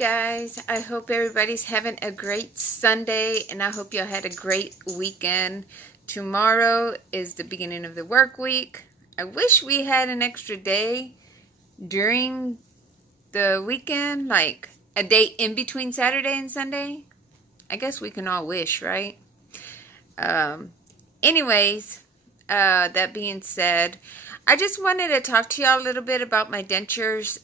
guys, I hope everybody's having a great Sunday, and I hope y'all had a great weekend. Tomorrow is the beginning of the work week. I wish we had an extra day during the weekend, like a day in between Saturday and Sunday. I guess we can all wish, right? Anyways, that being said, I just wanted to talk to y'all a little bit about my dentures.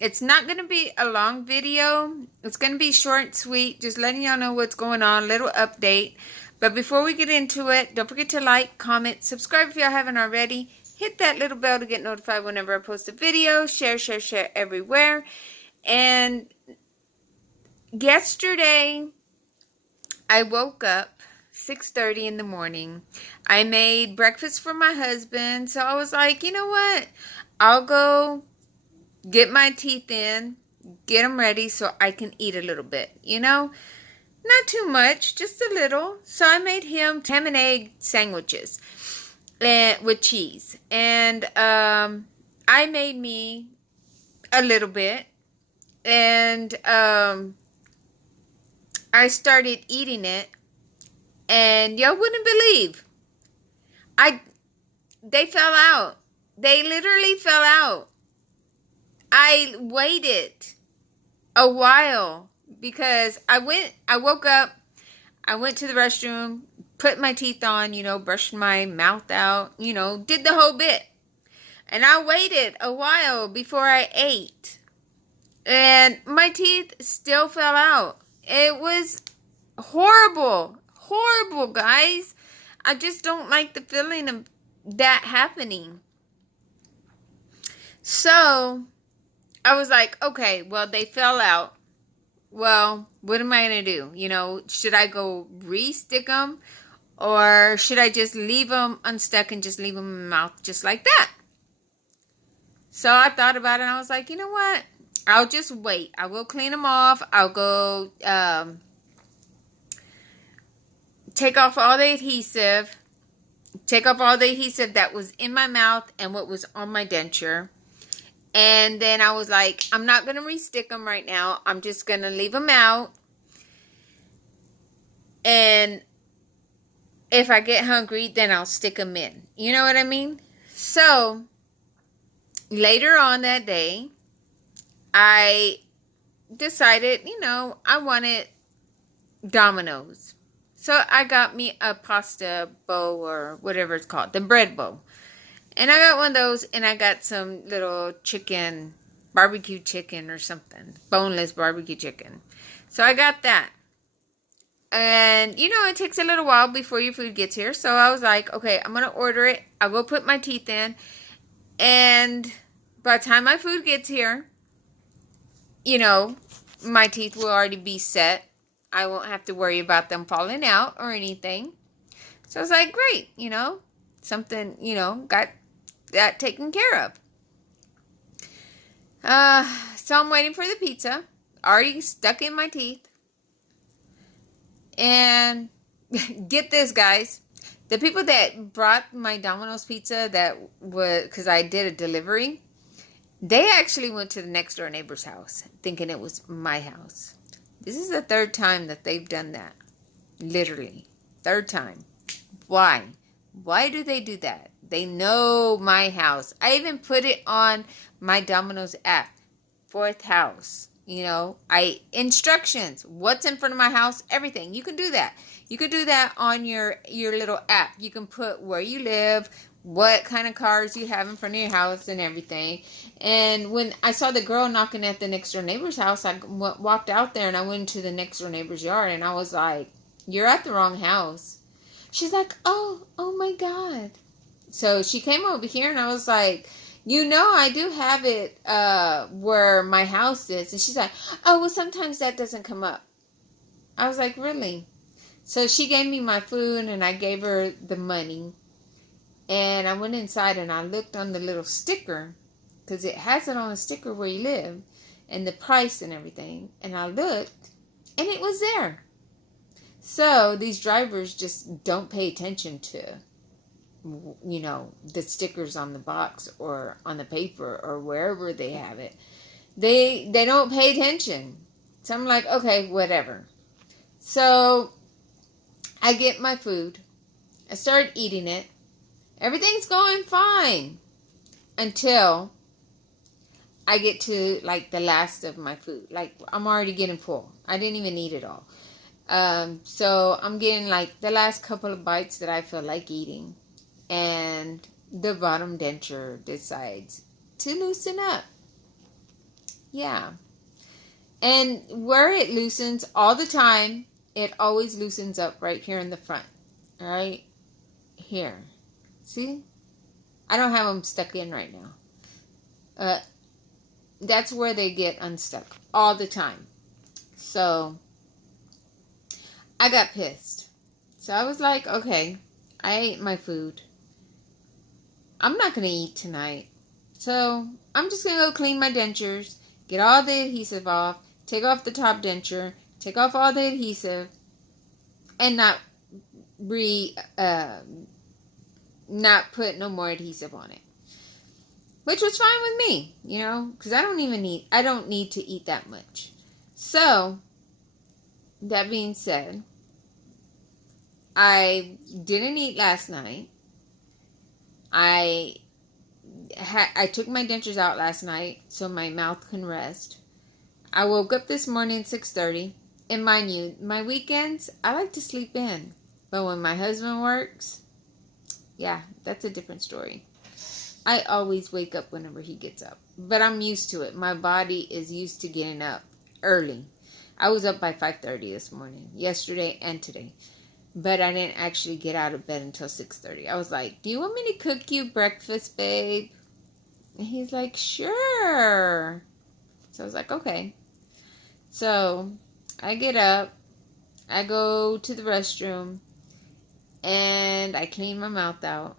It's not going to be a long video. It's going to be short and sweet, just letting y'all know what's going on, a little update. But before we get into it, don't forget to like, comment, subscribe if y'all haven't already. Hit that little bell to get notified whenever I post a video. Share everywhere. And yesterday, I woke up 6:30 in the morning. I made breakfast for my husband, so I was like, you know what? I'll go get my teeth in, get them ready so I can eat a little bit, you know? Not too much, just a little. So I made him ham and egg sandwiches with cheese. And I made me a little bit. And I started eating it. And y'all wouldn't believe. They fell out. They literally fell out. I waited a while because I woke up, I went to the restroom, put my teeth on, brushed my mouth out, did the whole bit. And I waited a while before I ate. And my teeth still fell out. It was horrible. Horrible, guys. I just don't like the feeling of that happening. So, I was like, okay, well, they fell out. Well, what am I going to do? Should I go re-stick them? Or should I just leave them unstuck and just leave them in my mouth just like that? So, I thought about it and I was like, you know what? I'll just wait. I'll go clean them off. I'll go take off all the adhesive. Take off all the adhesive that was in my mouth and what was on my denture. And then I was like, I'm not going to re-stick them right now. I'm just going to leave them out. And if I get hungry, then I'll stick them in. You know what I mean? So, later on that day, I decided, I wanted Domino's. So I got me a pasta bowl or whatever it's called, the bread bowl. And I got one of those and I got some little chicken, barbecue chicken or something, boneless barbecue chicken. So I got that. And, it takes a little while before your food gets here. So I was like, okay, I'm going to order it. I'll go put my teeth in. And by the time my food gets here, my teeth will already be set. I won't have to worry about them falling out or anything. So I was like, great, something, got that taken care of. So I'm waiting for the pizza, already stuck in my teeth. And get this, guys. The people that brought my Domino's pizza because I did a delivery, they actually went to the next door neighbor's house thinking it was my house. This is the third time that they've done that. Literally. Third time. Why? Why do they do that? They know my house. I even put it on my Domino's app. Fourth house. Instructions. What's in front of my house. Everything. You can do that. You can do that on your little app. You can put where you live, what kind of cars you have in front of your house and everything. And when I saw the girl knocking at the next door neighbor's house, I walked out there and I went into the next door neighbor's yard and I was like, you're at the wrong house. She's like, oh my God. So she came over here and I was like, I do have it where my house is. And she's like, oh, well, sometimes that doesn't come up. I was like, really? So she gave me my food and I gave her the money. And I went inside and I looked on the little sticker, because it has it on a sticker where you live, and the price and everything. And I looked, and it was there. So these drivers just don't pay attention to, the stickers on the box or on the paper or wherever they have it. They don't pay attention. So I'm like, okay, whatever. So I get my food. I start eating it. Everything's going fine until I get to like the last of my food. Like I'm already getting full. I didn't even eat it all. So I'm getting like the last couple of bites that I feel like eating. And the bottom denture decides to loosen up. Yeah. And where it loosens all the time, it always loosens up right here in the front. Right here. See? I don't have them stuck in right now. That's where they get unstuck all the time. So I got pissed. So I was like, okay, I ate my food. I'm not going to eat tonight. So I'm just going to go clean my dentures, get all the adhesive off, take off the top denture, take off all the adhesive, and not put no more adhesive on it. Which was fine with me, you know, because I don't need to eat that much. So, that being said, I didn't eat last night. I took my dentures out last night so my mouth can rest. I woke up this morning at 6:30. And mind you, my weekends, I like to sleep in. But when my husband works, yeah, that's a different story. I always wake up whenever he gets up. But I'm used to it. My body is used to getting up early. I was up by 5:30 this morning, yesterday and today. But I didn't actually get out of bed until 6:30. I was like, do you want me to cook you breakfast, babe? And he's like, sure. So I was like, okay. So I get up. I go to the restroom. And I clean my mouth out.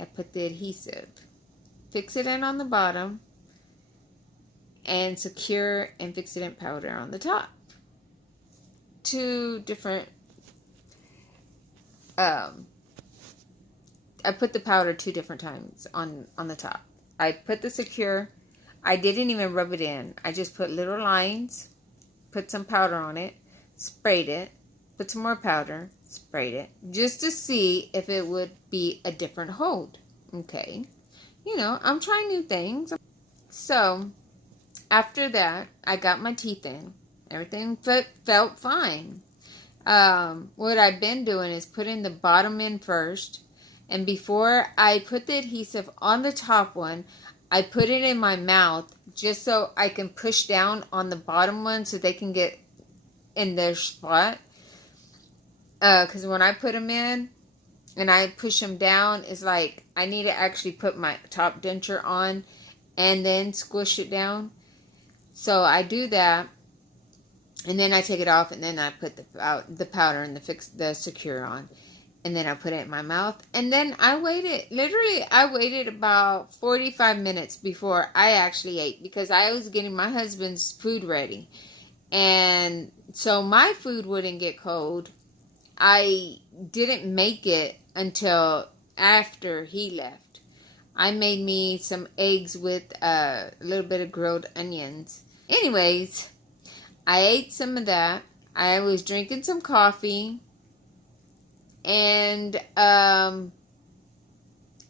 I put the adhesive, fix it in on the bottom, and secure and fix it in powder on the top. Two different, I put the powder 2 different times on the top. I put the secure, I didn't even rub it in. I just put little lines, put some powder on it, sprayed it, put some more powder, sprayed it, just to see if it would be a different hold. Okay. You know, I'm trying new things. So, after that, I got my teeth in. Everything felt fine. What I've been doing is putting the bottom in first. And before I put the adhesive on the top one, I put it in my mouth just so I can push down on the bottom one so they can get in their spot. Because when I put them in and I push them down, it's like I need to actually put my top denture on and then squish it down. So I do that, and then I take it off, and then I put the powder and the secure on, and then I put it in my mouth, and then I waited about 45 minutes before I actually ate, because I was getting my husband's food ready, and so my food wouldn't get cold. I didn't make it until after he left. I made me some eggs with a little bit of grilled onions. Anyways, I ate some of that. I was drinking some coffee. And I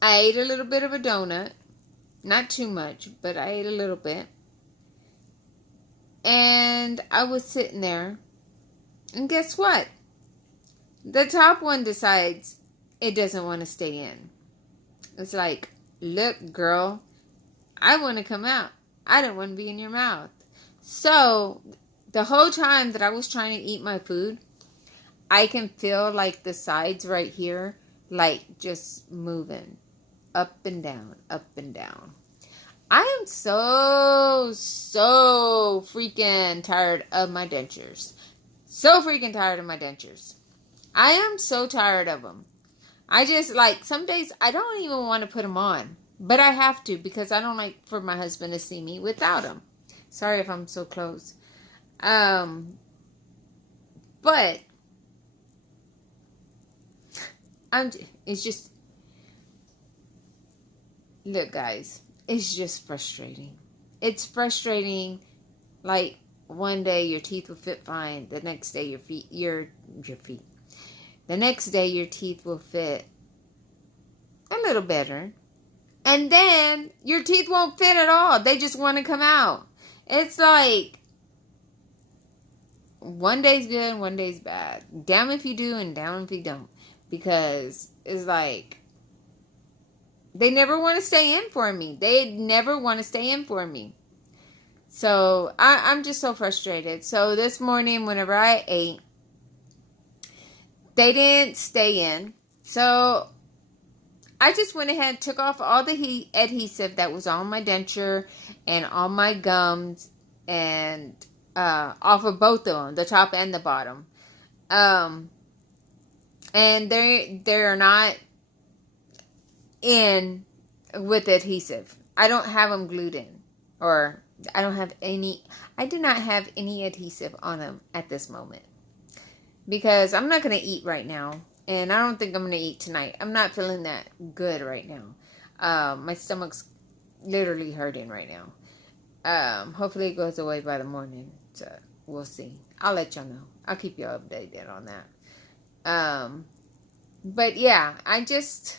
ate a little bit of a donut. Not too much, but I ate a little bit. And I was sitting there. And guess what? The top one decides it doesn't want to stay in. It's like, look, girl, I want to come out. I don't want to be in your mouth. So, the whole time that I was trying to eat my food, I can feel like the sides right here, like just moving up and down, up and down. I am so freaking tired of my dentures. So freaking tired of my dentures. I am so tired of them. I just, like, some days I don't even want to put them on. But I have to, because I don't like for my husband to see me without them. Sorry if I'm so close. But it's just, look, guys, it's just frustrating. It's frustrating Like, one day your teeth will fit fine. The next day your feet. The next day your teeth will fit a little better. And then your teeth won't fit at all. They just want to come out. It's like one day's good and one day's bad. Damn if you do and damn if you don't. Because it's like they never want to stay in for me. They never want to stay in for me. So I'm just so frustrated. So this morning whenever I ate, they didn't stay in. So I just went ahead and took off all the adhesive that was on my denture and on my gums and off of both of them, the top and the bottom. And they're not in with adhesive. I don't have them glued in, or I do not have any adhesive on them at this moment because I'm not going to eat right now. And I don't think I'm going to eat tonight. I'm not feeling that good right now. My stomach's literally hurting right now. Hopefully it goes away by the morning. So we'll see. I'll let y'all know. I'll keep y'all updated on that. But yeah, I'm just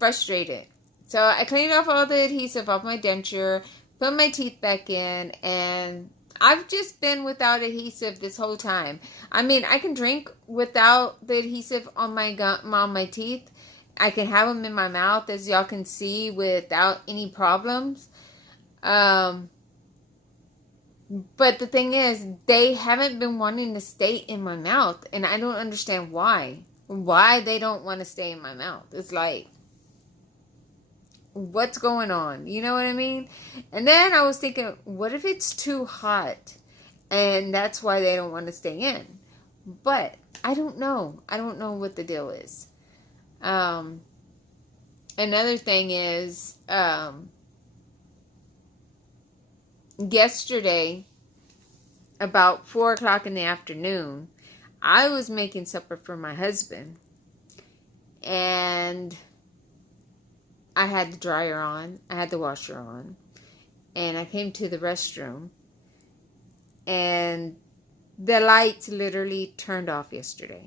frustrated. So I cleaned off all the adhesive off my denture, put my teeth back in, and I've just been without adhesive this whole time. I mean, I can drink without the adhesive on my teeth. I can have them in my mouth, as y'all can see, without any problems. But the thing is, they haven't been wanting to stay in my mouth, and I don't understand why. Why they don't want to stay in my mouth. It's like, what's going on? You know what I mean? And then I was thinking, what if it's too hot and that's why they don't want to stay in? But I don't know. I don't know what the deal is. Another thing is, yesterday, about 4 o'clock in the afternoon, I was making supper for my husband, and I had the dryer on, I had the washer on, and I came to the restroom, and the lights literally turned off yesterday.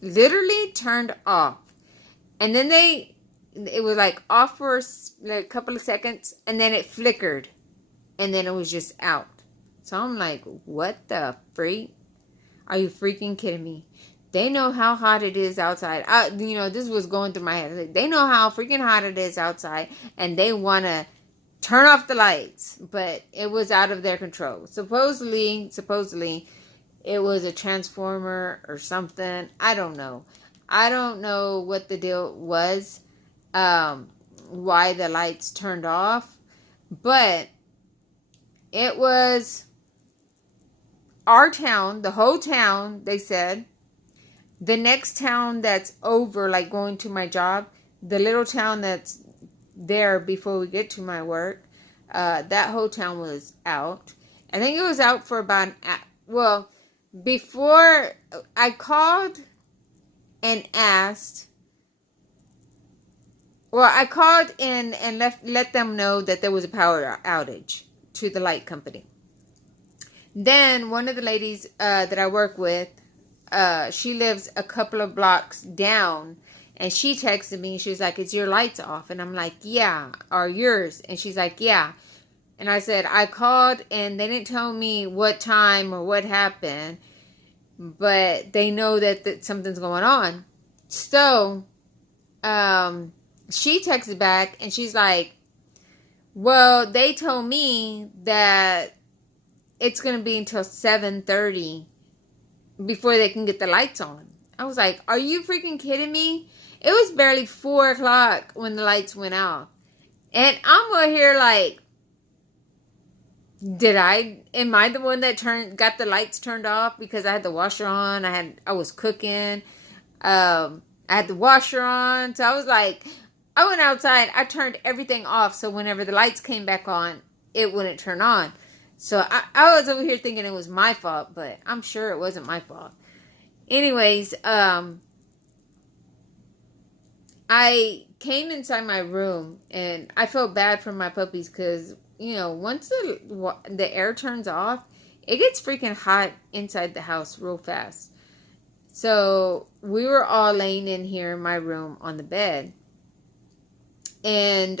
Literally turned off. And then it was like off for a couple of seconds, and then it flickered, and then it was just out. So I'm like, what the freak? Are you freaking kidding me? They know how hot it is outside. This was going through my head. Like, they know how freaking hot it is outside, and they want to turn off the lights, but it was out of their control. Supposedly, it was a transformer or something. I don't know. I don't know what the deal was, why the lights turned off, but it was our town, the whole town, they said. The next town that's over, like going to my job, the little town that's there before we get to my work, that whole town was out. I think it was out for about, before I called and asked, I called in and let them know that there was a power outage to the light company. Then one of the ladies that I work with, she lives a couple of blocks down, and she texted me. She's like, "Is your lights off?" And I'm like, "Yeah." "Are yours?" And she's like, "Yeah." And I said, "I called and they didn't tell me what time or what happened, but they know that something's going on." So she texted back and she's like, "Well, they told me that it's going to be until 7:30 before they can get the lights on." I was like, are you freaking kidding me? It was barely 4 o'clock when the lights went off. And I'm over here like, am I the one that got the lights turned off because I had the washer on? I was cooking. I had the washer on. So I was like, I went outside. I turned everything off. So whenever the lights came back on, it wouldn't turn on. So I was over here thinking it was my fault, but I'm sure it wasn't my fault. Anyways, I came inside my room and I felt bad for my puppies because, once the air turns off, it gets freaking hot inside the house real fast. So we were all laying in here in my room on the bed, and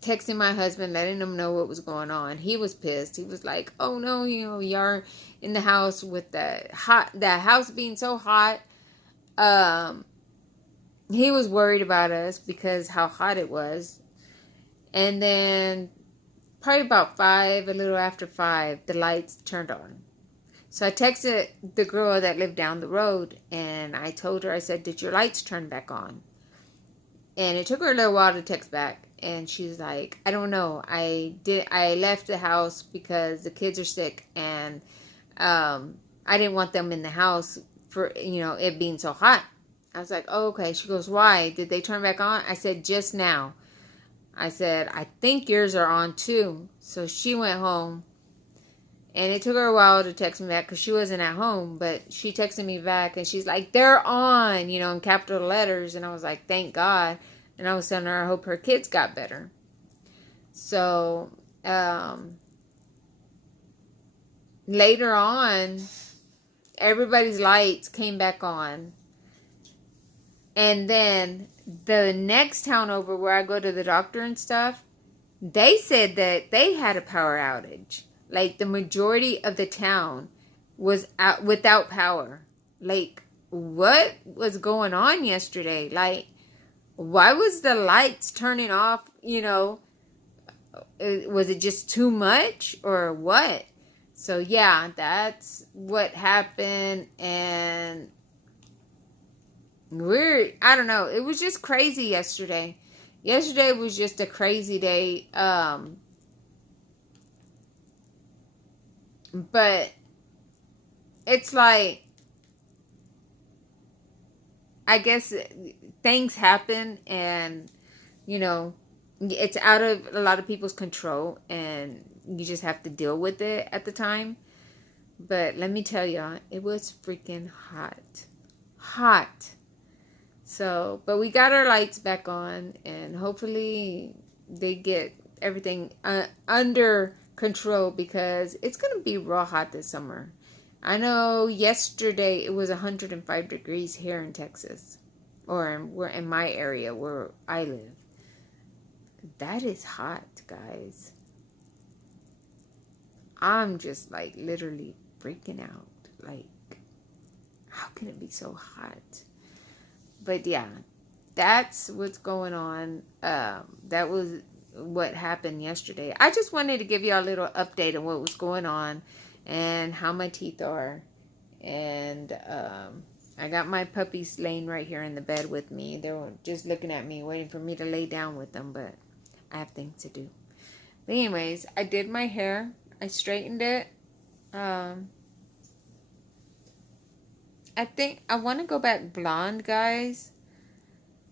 texting my husband, letting him know what was going on. He was pissed. He was like, "Oh no, you're in the house with that house being so hot." He was worried about us because how hot it was. And then probably about 5, a little after 5, the lights turned on. So I texted the girl that lived down the road, and I told her, I said, "Did your lights turn back on?" And it took her a little while to text back. And she's like, "I don't know. I left the house because the kids are sick, and I didn't want them in the house for, it being so hot." I was like, "Oh, okay." She goes, "Why? Did they turn back on?" I said, "Just now." I said, "I think yours are on too." So she went home, and it took her a while to text me back because she wasn't at home, but she texted me back, and she's like, "They're on," in capital letters. And I was like, "Thank God." And I was telling her I hope her kids got better. So later on, everybody's lights came back on. And then the next town over where I go to the doctor and stuff, they said that they had a power outage. Like, the majority of the town was out without power. Like, what was going on yesterday? Like, why was the lights turning off? Was it just too much or what? So yeah, that's what happened. And I don't know. It was just crazy yesterday. Yesterday was just a crazy day. But it's like, I guess things happen, and it's out of a lot of people's control, and you just have to deal with it at the time. But let me tell y'all, it was freaking hot. So, but we got our lights back on, and hopefully they get everything under control, because it's going to be raw hot this summer. I know yesterday it was 105 degrees here in Texas, or in my area where I live. That is hot, guys. I'm just like literally freaking out. Like, how can it be so hot? But yeah, that's what's going on. That was what happened yesterday. I just wanted to give you a little update on what was going on and how my teeth are. And I got my puppies laying right here in the bed with me. They were just looking at me, waiting for me to lay down with them, but I have things to do. But anyways, I did my hair. I straightened it. I think I want to go back blonde, guys,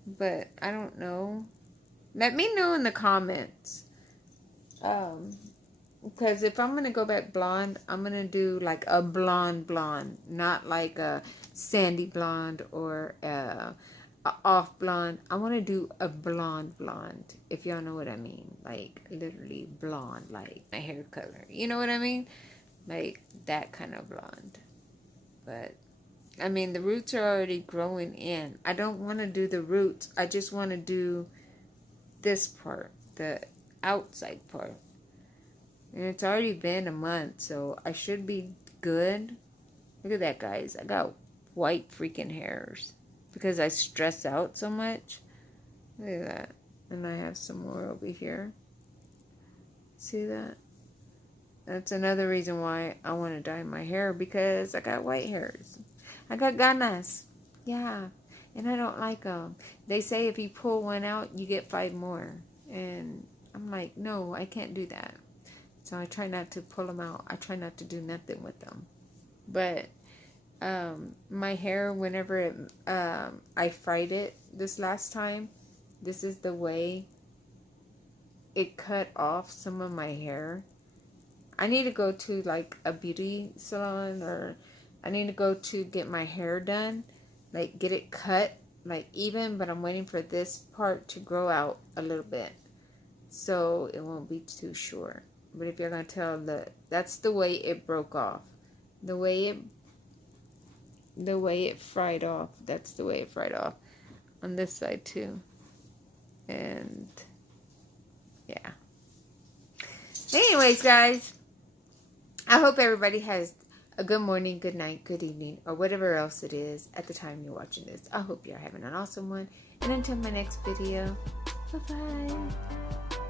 but I don't know. Let me know in the comments. Because if I'm going to go back blonde, I'm going to do like a blonde, not like a sandy blonde or a off blonde. I want to do a blonde, if y'all know what I mean. Like, literally blonde, like my hair color. You know what I mean? Like, that kind of blonde. But I mean, the roots are already growing in. I don't want to do the roots. I just want to do this part, the outside part. And it's already been a month, so I should be good. Look at that, guys. I got white freaking hairs because I stress out so much. Look at that. And I have some more over here. See that? That's another reason why I want to dye my hair, because I got white hairs. I got ganas. Yeah. And I don't like them. They say if you pull one out, you get 5 more. And I'm like, no, I can't do that. So I try not to pull them out. I try not to do nothing with them. But my hair, whenever I fried it this last time, this is the way it cut off some of my hair. I need to go to like a beauty salon, or I need to go to get my hair done, like get it cut like even, but I'm waiting for this part to grow out a little bit so it won't be too short. But if you're gonna tell, that's the way it broke off, the way it fried off. That's the way it fried off on this side too. And yeah. Anyways, guys, I hope everybody has a good morning, good night, good evening, or whatever else it is at the time you're watching this. I hope you're having an awesome one. And until my next video, bye-bye.